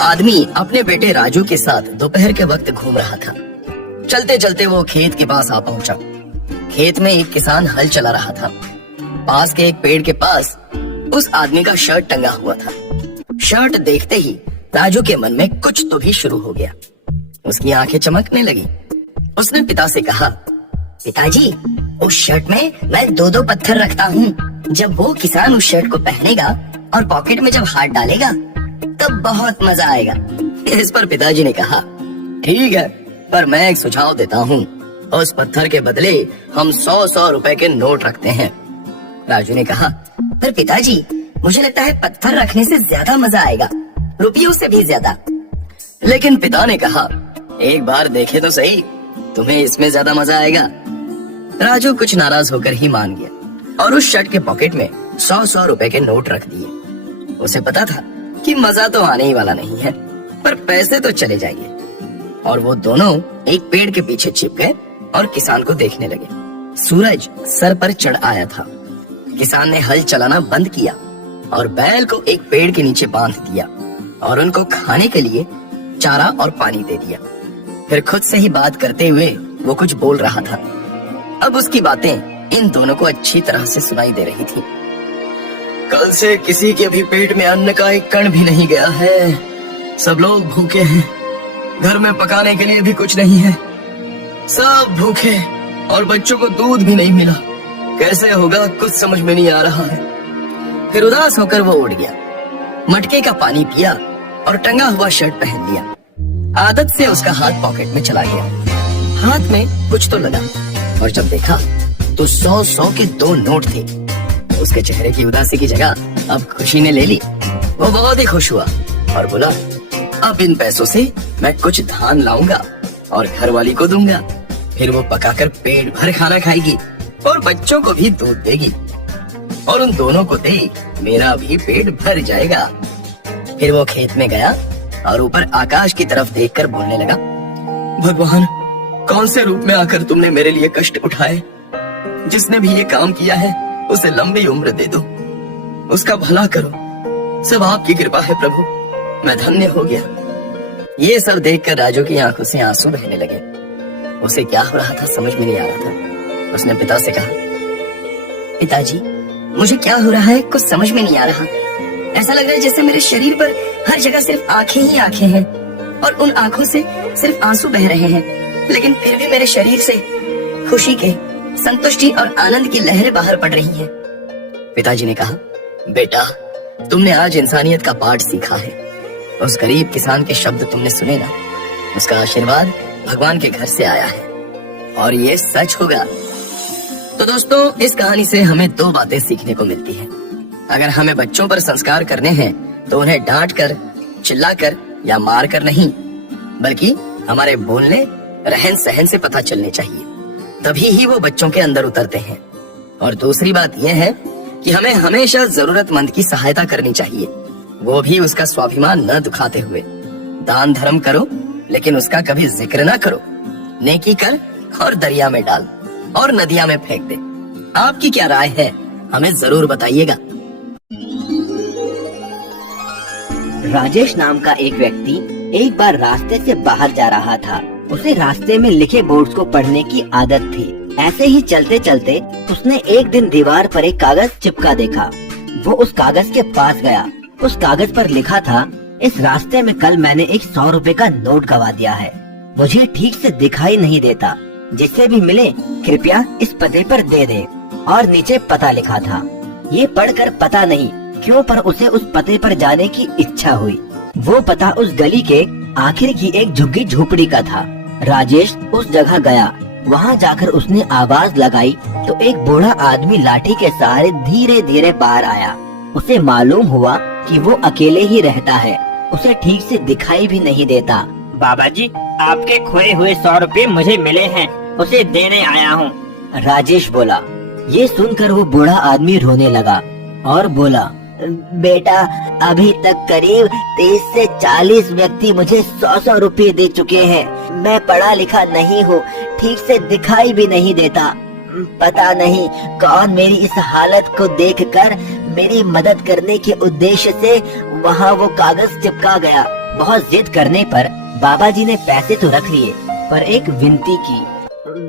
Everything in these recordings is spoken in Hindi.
आदमी अपने बेटे राजू के साथ दोपहर के वक्त घूम रहा था। चलते चलते वो खेत के पास आ पहुंचा। खेत में एक किसान हल चला रहा था। पास के एक पेड़ के पास उस आदमी का शर्ट टंगा हुआ था। शर्ट देखते ही राजू के मन में कुछ तो भी शुरू हो गया। उसकी आंखें चमकने लगी। उसने पिता से कहा, पिताजी, उस शर्ट में मैं 2-2 पत्थर रखता हूँ। जब वो किसान उस शर्ट को पहनेगा और पॉकेट में जब हाथ डालेगा तब बहुत मजा आएगा। इस पर पिताजी ने कहा, ठीक है, पर मैं एक सुझाव देता हूँ। उस पत्थर के बदले हम 100-100 रुपए के नोट रखते हैं। राजू ने कहा, पर पिताजी, मुझे लगता है पत्थर रखने से ज्यादा मजा आएगा, रुपयों से भी ज्यादा। लेकिन पिता ने कहा, एक बार देखे तो सही, तुम्हें इसमें ज्यादा मजा आएगा। राजू कुछ नाराज होकर ही मान गया और उस शर्ट के पॉकेट में 100-100 रुपए के नोट रख दिए। उसे पता था कि मजा तो आने ही वाला नहीं है, पर पैसे तो चले जाएंगे। और वो दोनों एक पेड़ के पीछे छिप गए और किसान को देखने लगे। सूरज सर पर चढ़ आया था। किसान ने हल चलाना बंद किया और बैल को एक पेड़ के नीचे बांध दिया और उनको खाने के लिए चारा और पानी दे दिया। फिर खुद से ही बात करते हुए वो कुछ बोल रहा था। अब उसकी बातें इन दोनों को अच्छी तरह से सुनाई दे रही थी। कल से किसी के भी पेट में अन्न का एक कण भी नहीं गया है। सब लोग भूखे हैं। घर में पकाने के लिए भी कुछ नहीं है। सब भूखे और बच्चों को दूध भी नहीं मिला। कैसे होगा कुछ समझ में नहीं आ रहा है। फिर उदास होकर वो उठ गया, मटके का पानी पिया और टंगा हुआ शर्ट पहन लिया। आदत से उसका हाथ पॉकेट में चला गया। हाथ में कुछ तो लगा और जब देखा तो 100-100 के 2 नोट थे। उसके चेहरे की उदासी की जगह अब खुशी ने ले ली। वो बहुत ही खुश हुआ और बोला, अब इन पैसों से मैं कुछ धान लाऊंगा और घर वाली को दूंगा। फिर वो पकाकर पेट भर खाना खाएगी और बच्चों को भी दूध देगी और उन दोनों को देख मेरा भी पेट भर जाएगा। फिर वो खेत में गया और ऊपर आकाश की तरफ देखकर बोलने लगा, भगवान, कौन से रूप में आकर तुमने मेरे लिए कष्ट उठाए। जिसने भी ये काम किया है उसे लंबी उम्र दे दो, उसका भला करो। सब आपकी कृपा है प्रभु, मैं धन्य हो गया। ये सब देखकर राजू की आंखों से आंसू बहने लगे। उसे क्या हो रहा था समझ में नहीं आ रहा था। उसने पिता से कहा, पिताजी, मुझे क्या हो रहा है कुछ समझ में नहीं आ रहा। ऐसा लग रहा है जैसे मेरे शरीर पर हर जगह सिर्फ आंखें ही आंखें हैं और उन आंखों से सिर्फ आंसू बह रहे हैं, लेकिन फिर भी मेरे शरीर से खुशी के, संतुष्टि और आनंद की लहरें बाहर पड़ रही हैं। पिताजी ने कहा, बेटा, तुमने आज इंसानियत का पाठ सीखा है। उस गरीब किसान के शब्द तुमने सुने ना, उसका आशीर्वाद भगवान के घर से आया है और ये सच होगा। तो दोस्तों, इस कहानी से हमें 2 बातें सीखने को मिलती हैं। अगर हमें बच्चों पर संस्कार करने हैं तो उन्हें डांट कर, चिल्ला कर या मार कर नहीं, बल्कि हमारे बोलने, रहन सहन से पता चलने चाहिए। तभी ही वो बच्चों के अंदर उतरते हैं। और दूसरी बात यह है कि हमें हमेशा जरूरतमंद की सहायता करनी चाहिए, वो भी उसका स्वाभिमान न दुखाते हुए। दान धर्म करो लेकिन उसका कभी जिक्र ना करो। नेकी कर और दरिया में डाल और नदिया में फेंक दे। आपकी क्या राय है, हमें जरूर बताइएगा। राजेश नाम का एक व्यक्ति एक बार रास्ते से बाहर जा रहा था। उसे रास्ते में लिखे बोर्ड्स को पढ़ने की आदत थी। ऐसे ही चलते चलते उसने एक दिन दीवार पर एक कागज चिपका देखा। वो उस कागज के पास गया। उस कागज पर लिखा था, इस रास्ते में कल मैंने एक 100 रुपए का नोट गवा दिया है। मुझे ठीक से दिखाई नहीं देता। जिससे भी मिले कृपया इस पते पर दे दे। और नीचे पता लिखा था। ये पढ़कर पता नहीं क्यों पर उसे उस पते पर जाने की इच्छा हुई। वो पता उस गली के आखिर की एक झुग्गी झोपड़ी का था। राजेश उस जगह गया। वहाँ जाकर उसने आवाज लगाई तो एक बूढ़ा आदमी लाठी के सहारे धीरे धीरे बाहर आया। उसे मालूम हुआ कि वो अकेले ही रहता है। उसे ठीक से दिखाई भी नहीं देता। बाबा जी, आपके खोए हुए 100 रुपए मुझे मिले हैं, उसे देने आया हूँ। राजेश बोला। ये सुनकर वो बूढ़ा आदमी रोने लगा और बोला, बेटा, अभी तक करीब 30 से 40 व्यक्ति मुझे 100-100 रुपए दे चुके हैं। मैं पढ़ा लिखा नहीं हूँ, ठीक से दिखाई भी नहीं देता। पता नहीं कौन मेरी इस हालत को देखकर मेरी मदद करने के उद्देश्य से वहाँ वो कागज चिपका गया। बहुत जिद करने पर बाबा जी ने पैसे तो रख लिए, पर एक विनती की,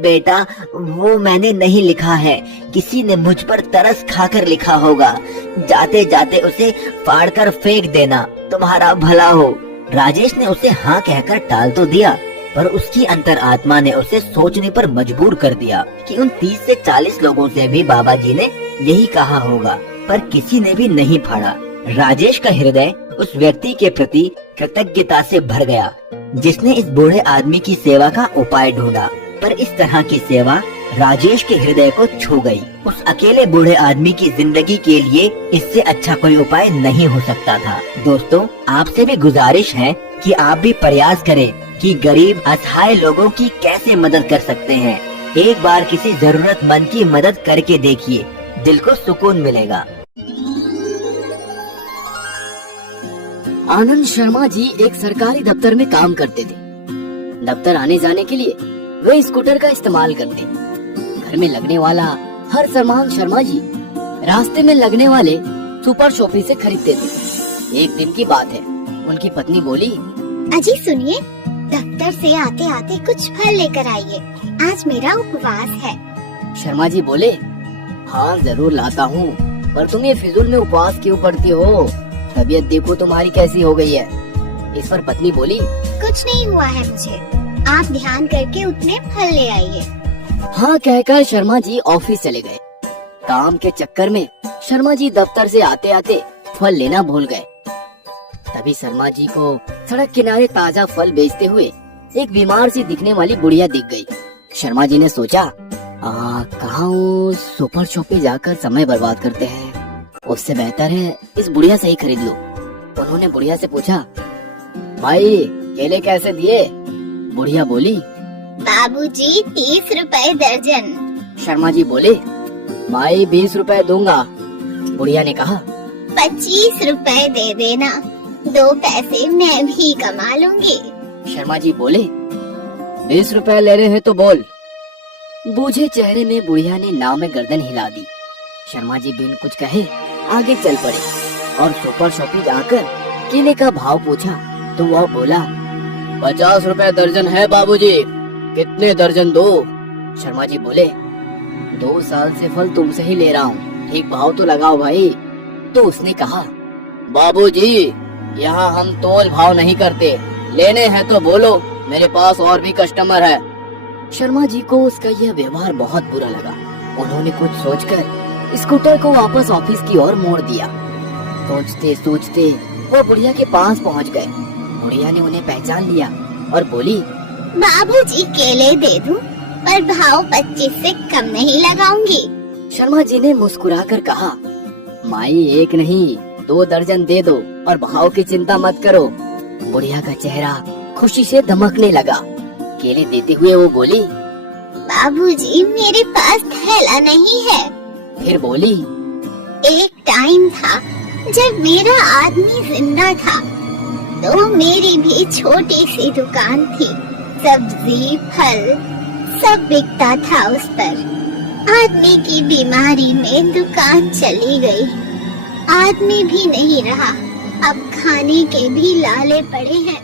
बेटा वो मैंने नहीं लिखा है, किसी ने मुझ पर तरस खाकर लिखा होगा, जाते जाते उसे फाड़कर फेंक देना, तुम्हारा भला हो। राजेश ने उसे हाँ कहकर टाल तो दिया, पर उसकी अंतरात्मा ने उसे सोचने पर मजबूर कर दिया कि उन 30 से 40 लोगों से भी बाबा जी ने यही कहा होगा, पर किसी ने भी नहीं फाड़ा। राजेश का हृदय उस व्यक्ति के प्रति कृतज्ञता से भर गया जिसने इस बूढ़े आदमी की सेवा का उपाय ढूंढा, पर इस तरह की सेवा राजेश के हृदय को छू गई। उस अकेले बूढ़े आदमी की जिंदगी के लिए इससे अच्छा कोई उपाय नहीं हो सकता था। दोस्तों, आपसे भी गुजारिश है कि आप भी प्रयास करें कि गरीब असहाय लोगों की कैसे मदद कर सकते हैं। एक बार किसी जरूरतमंद की मदद करके देखिए, दिल को सुकून मिलेगा। आनंद शर्मा जी एक सरकारी दफ्तर में काम करते थे। दफ्तर आने जाने के लिए वे स्कूटर का इस्तेमाल करते। घर में लगने वाला हर सामान शर्मा जी रास्ते में लगने वाले सुपर शॉपी से खरीदते थे। एक दिन की बात है, उनकी पत्नी बोली, अजी सुनिए, दफ्तर से आते आते कुछ फल लेकर आइए, आज मेरा उपवास है। शर्मा जी बोले, हाँ जरूर लाता हूँ, पर तुम ये फिजूल में उपवास क्यों पढ़ती हो? तबीयत देखो तुम्हारी कैसी हो गई है। इस पर पत्नी बोली, कुछ नहीं हुआ है मुझे, आप ध्यान करके उतने फल ले आइए। हाँ कहकर शर्मा जी ऑफिस चले गए। काम के चक्कर में शर्मा जी दफ्तर से आते आते फल लेना भूल गए। तभी शर्मा जी को सड़क किनारे ताजा फल बेचते हुए एक बीमार सी दिखने वाली बुढ़िया दिख गई। शर्मा जी ने सोचा, कहाँ सुपर शॉप पे जाकर समय बर्बाद करते हैं, उससे बेहतर है इस बुढ़िया से ही खरीद लो। उन्होंने बुढ़िया से पूछा, भाई केले कैसे दिए? बुढ़िया बोली, बाबूजी 30 रुपए दर्जन। शर्मा जी बोले, भाई 20 रुपए दूंगा। बुढ़िया ने कहा, 25 रुपए दे देना, 2 पैसे मैं भी कमा लूंगी। शर्मा जी बोले, 20 रुपए ले रहे हैं तो बोल। बूझे चेहरे में बुढ़िया ने नाव में गर्दन हिला दी। शर्मा जी बिन कुछ कहे आगे चल पड़े और सुपर शॉपी जाकर केले का भाव पूछा तो वह बोला, 50 रुपए दर्जन है बाबूजी, कितने दर्जन दो? शर्मा जी बोले, 2 साल से फल तुमसे ही ले रहा हूँ, ठीक भाव तो लगाओ भाई। तो उसने कहा, बाबूजी यहाँ हम तोल भाव नहीं करते, लेने हैं तो बोलो, मेरे पास और भी कस्टमर है। शर्मा जी को उसका यह व्यवहार बहुत बुरा लगा। उन्होंने कुछ सोचकर स्कूटर को वापस ऑफिस की ओर मोड़ दिया। सोचते सोचते वो बुढ़िया के पास पहुंच गए। बुढ़िया ने उन्हें पहचान लिया और बोली, बाबूजी केले दे दूं, पर भाव 25 से कम नहीं लगाऊंगी। शर्मा जी ने मुस्कुराकर कहा, माई एक नहीं 2 दर्जन दे दो और भाव की चिंता मत करो। बुढ़िया का चेहरा खुशी से दमकने लगा। केले देते हुए वो बोली, बाबूजी मेरे पास थैला नहीं है। फिर बोली, एक टाइम था जब मेरा आदमी जिंदा था, तो मेरी भी छोटी सी दुकान थी, सब्जी फल सब बिकता था उस पर। आदमी की बीमारी में दुकान चली गई, आदमी भी नहीं रहा, अब खाने के भी लाले पड़े हैं।